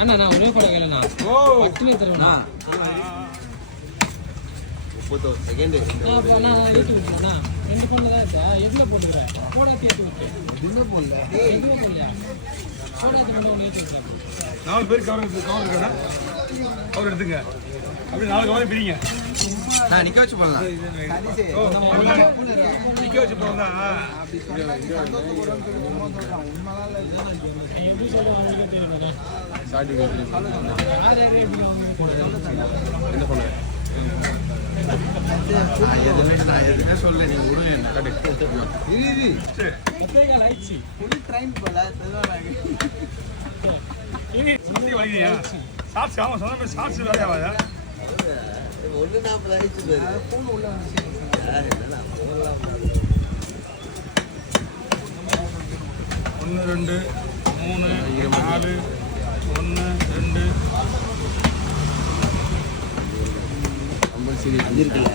ஏன்னா நான் ஒரே போல கேளண்ணா. ஓ பட்டுனே தருவேண்ணா. 30 செகண்ட். நான் ஏற்றி விட்டுறேண்ணா. 2 போன்ல தான் இருக்கா. எதுல போட்டுக்கிறேன்? போடாத்தி ஏற்றி விட்டு. எதுல போடல? எதுல போடலையா? போடாத்தி மட்டும் ஒன்று ஏற்றி விட்டுறேன். 4 பேர் கவர் இருக்கா? கவர் எடுத்துங்க. அப்படி 4 கவர் பிரிங்க. நிக்க வச்சு போடலாம். நிக்க வச்சு போனா எப்படி சொல்லுவாங்க தெரியுமா? சாட்டி என்ன பண்ண? நான் எதுவுமே சொல்ல நீங்க விடுங்க. ஆயிடுச்சு. சாட்சி ஆமா சொன்ன சாட்சி வேலையாவாதா? 1:40 ஆயிடுச்சு. ஃபோன் உள்ள வந்துச்சு. என்னடா போலாம். 1 2 3 4 1 2 கம்பல்சரி இருக்குல்ல.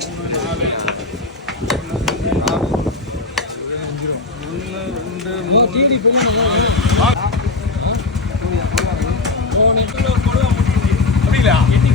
3 4 1 2 3